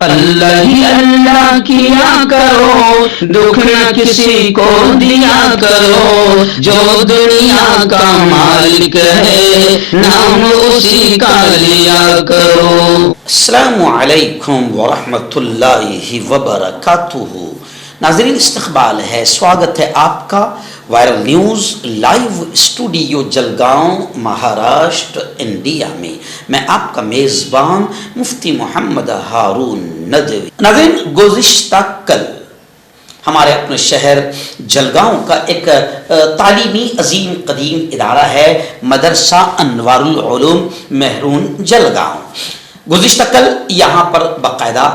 اللہ ہی اللہ کیا کرو، دکھ نہ کسی کو دیا کرو، جو دنیا کا مالک ہے نام اسی کا لیا کرو۔ السلام علیکم ورحمۃ اللہ وبرکاتہ۔ ناظرین، استقبال ہے، سواگت ہے آپ کا viral news live studio Jalgaon, Maharashtra, India میں۔ میں آپ کا میزبان مفتی محمد ہارون ندوی۔ ناظرین، گزشتہ کل ہمارے اپنے شہر جلگاؤں کا ایک تعلیمی عظیم قدیم ادارہ ہے، مدرسہ انوار العلوم مہرون جلگاؤں۔ گزشتہ کل یہاں پر باقاعدہ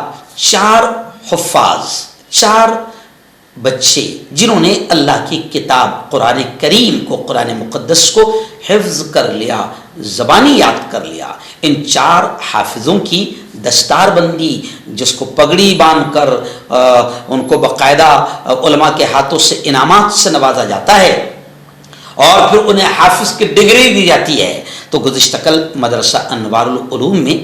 4 حفاظ، 4 بچے جنہوں نے اللہ کی کتاب قرآن کریم کو، قرآن مقدس کو حفظ کر لیا، زبانی یاد کر لیا، ان 4 حافظوں کی دستار بندی، جس کو پگڑی باندھ کر ان کو باقاعدہ علماء کے ہاتھوں سے انعامات سے نوازا جاتا ہے اور پھر انہیں حافظ کی ڈگری دی جاتی ہے۔ تو گزشتہ کل مدرسہ انوار العلوم میں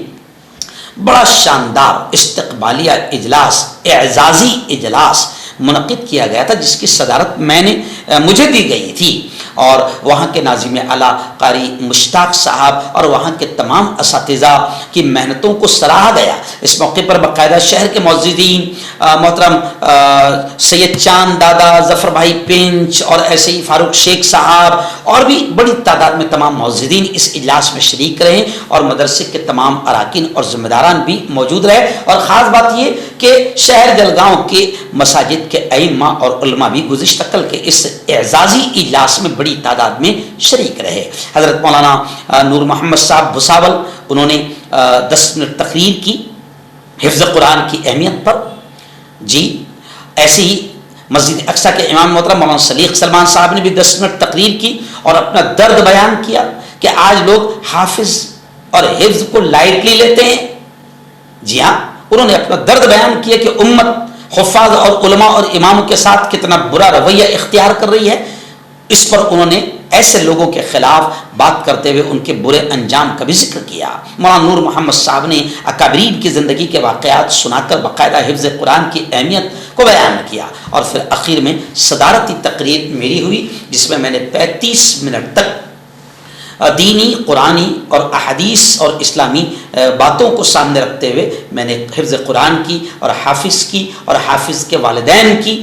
بڑا شاندار استقبالیہ اجلاس، اعزازی اجلاس منعقد کیا گیا تھا، جس کی صدارت مجھے دی گئی تھی، اور وہاں کے ناظم اعلیٰ قاری مشتاق صاحب اور وہاں کے تمام اساتذہ کی محنتوں کو سراہا گیا۔ اس موقع پر باقاعدہ شہر کے معززین محترم سید چاند دادا، ظفر بھائی پنچ اور ایسے ہی فاروق شیخ صاحب اور بھی بڑی تعداد میں تمام معززین اس اجلاس میں شریک رہے، اور مدرسے کے تمام اراکین اور ذمہ داران بھی موجود رہے۔ اور خاص بات یہ کہ شہر جلگاؤں کے مساجد کے ائمہ اور علماء بھی گزشتہ کل کے اس اعزازی اجلاس میں بڑی تعداد میں شریک رہے۔ حضرت مولانا نور محمد صاحب بھساول، انہوں نے 10 منٹ تقریر کی حفظ قرآن کی اہمیت پر۔ جی ایسے ہی مسجد اقصیٰ کے امام محترم مولانا صلیق سلمان صاحب نے بھی 10 منٹ تقریر کی اور اپنا درد بیان کیا کہ آج لوگ حافظ اور حفظ کو لائٹلی لیتے ہیں۔ جی ہاں، انہوں نے اپنا درد بیان کیا کہ امت حفاظ اور علماء اور اماموں کے ساتھ کتنا برا رویہ اختیار کر رہی ہے۔ اس پر انہوں نے ایسے لوگوں کے خلاف بات کرتے ہوئے ان کے برے انجام کا بھی ذکر کیا۔ مولانا نور محمد صاحب نے اکابرین کی زندگی کے واقعات سنا کر باقاعدہ حفظ قرآن کی اہمیت کو بیان کیا، اور پھر آخر میں صدارتی تقریر میری ہوئی، جس میں نے 35 منٹ تک دینی، قرآنی اور احادیث اور اسلامی باتوں کو سامنے رکھتے ہوئے میں نے حفظ قرآن کی اور حافظ کے والدین کی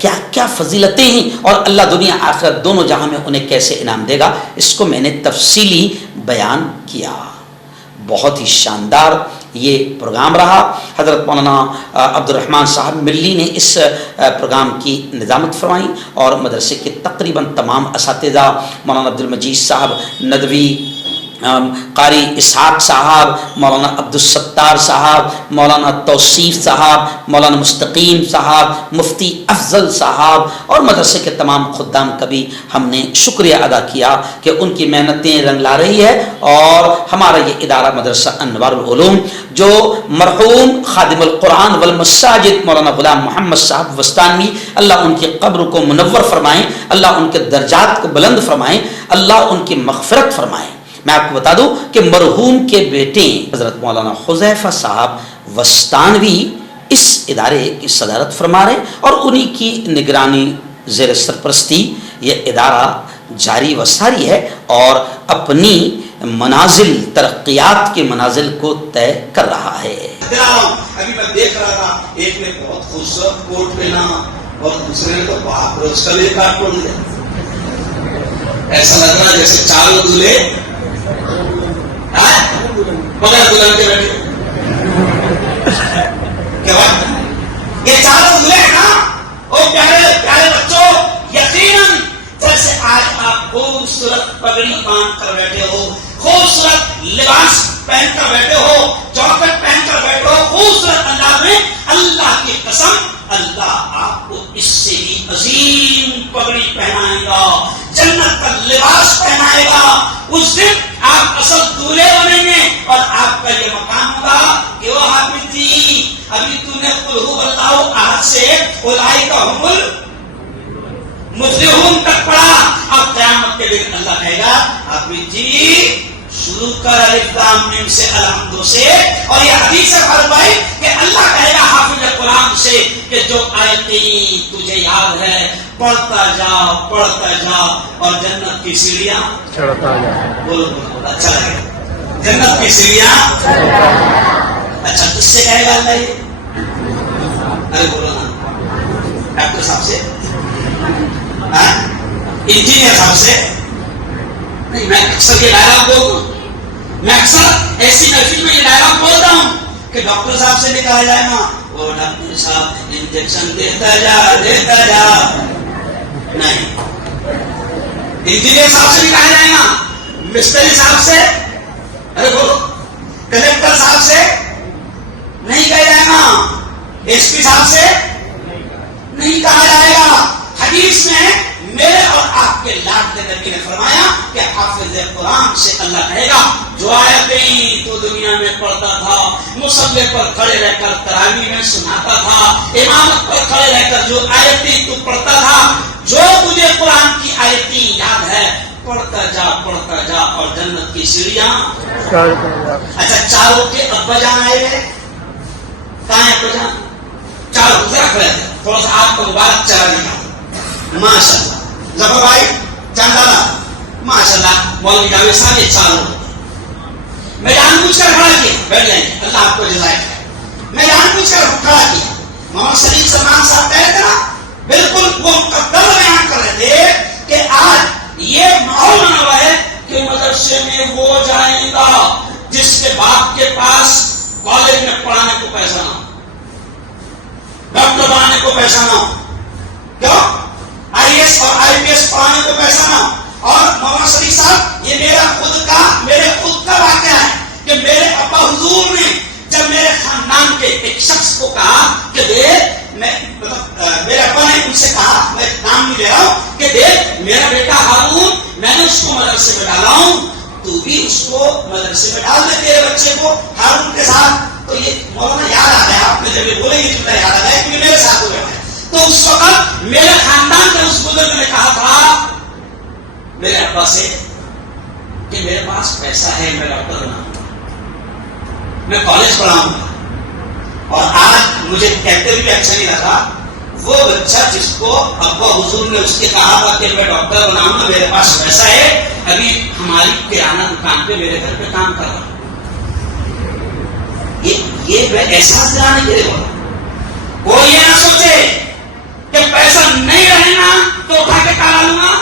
کیا کیا فضیلتیں ہیں اور اللہ دنیا آخرت دونوں جہاں میں انہیں کیسے انعام دے گا، اس کو میں نے تفصیلی بیان کیا۔ بہت ہی شاندار یہ پروگرام رہا۔ حضرت مولانا عبد الرحمن صاحب ملی نے اس پروگرام کی نظامت فرمائی، اور مدرسے کے تقریباً تمام اساتذہ، مولانا عبد المجید صاحب ندوی، قاری اسحاق صاحب، مولانا عبد الستار صاحب، مولانا توصیف صاحب، مولانا مستقیم صاحب، مفتی افضل صاحب اور مدرسے کے تمام خدام کا بھی ہم نے شکریہ ادا کیا کہ ان کی محنتیں رنگ لا رہی ہے، اور ہمارا یہ ادارہ مدرسہ انوار العلوم، جو مرحوم خادم القرآن والمساجد مولانا غلام محمد صاحب وستانوی، اللہ ان کی قبر کو منور فرمائیں، اللہ ان کے درجات کو بلند فرمائیں، اللہ ان کی مغفرت فرمائیں۔ میں آپ کو بتا دوں کہ مرحوم کے بیٹے حضرت مولانا حذیفہ صاحب وستانوی اس ادارے کی صدارت فرما رہے ہیں، اور انہی کی نگرانی زیر سرپرستی یہ ادارہ جاری و ساری ہے اور اپنی منازل، ترقیات کے منازل کو طے کر رہا ہے۔ ابھی میں دیکھ رہا تھا، ایک نے بہت خوبصورت کوٹ پہنا اور دوسرے نے تو باپ روز کا لے کر پڑ لیا، ایسا لگ رہا جیسے 4 دولے مگر دلہن کے بیٹھے۔ کیا بات؟ یہ 4 دولے ہیں نا، او پیارے پیارے بچوں، یقیناً جیسے آج آپ خوبصورت پگڑی باندھ کر بیٹھے ہو، خوبصورت لباس پہن کر بیٹھے ہو، جاکٹ پہن کر بیٹھے ہو خوبصورت انداز میں، اللہ کی قسم اللہ آپ کو اس سے بھی عظیم پگڑی پہنائے گا، جنت کا لباس پہنائے گا۔ اس دن آپ اصل دولہے بنیں گے، اور آپ کا یہ مقام ہوگا کہ وہ حافظ جی ابھی تو نے قل هو اللہ احد سے اولئک هم المفلحون تک پڑھا، اب قیامت کے دن اللہ کہے گا حافظ جی شروع کر الف لام میم سے الحمد سے، اور یہ حدیث ہے بھائی کہ اللہ کہے کہ جو آیتیں تجھے یاد ہے پڑھتا جا اور جنت کی سیڑھیاں چڑھتا جا. بولو بولو اچھا لگے جنت کی سیڑھیاں. اچھا کس سے کہے گا اللہ یہ؟ ارے بولو نا ڈاکٹر صاحب سے, انجینئر صاحب سے نہیں. میں اکثر یہ ڈائلاگ بولتا ہوں, میں اکثر ایسی محفل میں یہ ڈائلاگ بولتا ہوں کہ ڈاکٹر صاحب سے بھی کہا جائے نا وہ ڈاکٹر صاحب انجیکشن دیتا جا. نہیں. انجینئر صاحب سے بھی کہا جائے نا, مستری صاحب سے, ارے بولو کلیکٹر صاحب سے نہیں کہا جائے گا, ایس پی صاحب سے نہیں کہا جائے گا. حدیث میں میرے اور آپ کے لاڈلے نبی نے فرمایا کہ حافظ قرآن سے اللہ کہے گا جو آیتیں تو دنیا میں پڑھتا تھا, مصلی پر کھڑے رہ کر تراویح میں سناتا تھا, امامت پر کھڑے رہ کر جو آیتیں تو پڑھتا تھا, جو تجھے قرآن کی آیتیں یاد ہے پڑھتا جا اور جنت کی سیڑھیاں. اچھا چاروں کے ابا جان آئے گئے, کہاں ہے ابا جان؟ چاروں ذرا کھڑے تھے, تھوڑا سا آپ کو مبارک چلا دکھا. ماشاء اللہ ظفر بھائی چاندالا ماشاء اللہ مولوی جاوید صاحب یہ چاروں. میں جان پوچھ کر کھڑا کیا, بیٹھ جائیں اللہ آپ کو جزائے خیر. میں جان پوچھ کر کھڑا کیا. محمد سلیم سلمان صاحب کہہ رہے تھے نا, بالکل وہ مقدر بیان کر رہے تھے کہ آج یہ ماحول بنا ہوا ہے کہ مدرسے میں وہ جائے گا جس کے باپ کے پاس کالج میں پڑھانے کو پیسہ نہ ہو, ڈاکٹر بنانے کو پیسہ نہ ہو, کیوں آئی ایس اور آئی پی ایس پڑھانے کو پیسہ نہ ہو. اور مولانا شریف صاحب یہ میرے خود کا واقعہ ہے کہ میرے ابا حضور نے جب میرے خاندان کے ایک شخص کو کہا کہ دیکھ میرے ابا نے ان سے کہا, میں نام نہیں لے رہا ہوں, کہ دیکھ میرا بیٹا ہارون میں نے اس کو مدرسے میں ڈالا ہوں, تو بھی اس کو مدرسے میں ڈال دے تیرے بچے کو ہارون کے ساتھ. تو یہ مولانا یاد آ گیا, آپ نے جب یہ بولے گی جملہ یاد آ گیا کیونکہ میرے ساتھ ہو گیا. تو اس وقت میرے خاندان کے اس بزرگ نے کہا تھا میرے ابا سے کہ میرے پاس پیسہ ہے, میں ڈاکٹر بناؤں گا, میں کالج پڑھاؤں گا. اور آج مجھے کہتے بھی اچھا نہیں لگا, وہ بچہ جس کو ابا حضور نے اس کے کہا تھا کہ میں ڈاکٹر بناؤں گا, میرے پاس پیسہ ہے, ابھی ہماری کرانہ دکان پہ میرے گھر پہ کام کر رہا ہوں. یہ میں احساس دلانے کے لیے بولا. کوئی یہ نہ سوچے کہ پیسہ نہیں رہنا تو اٹھا کے ٹالا لوں گا,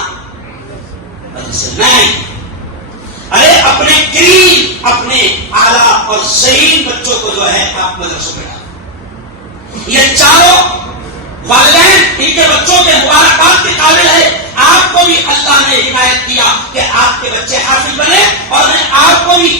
نہیں. ارے اپنے کریم اپنے اعلیٰ اور ذہین بچوں کو جو ہے آپ مدرسوں میں ڈالیں. یہ چاروں والدین ان کے بچوں کے مبارکباد کے قابل ہے. آپ کو بھی اللہ نے ہدایت کیا کہ آپ کے بچے حافظ بنے, اور میں آپ کو بھی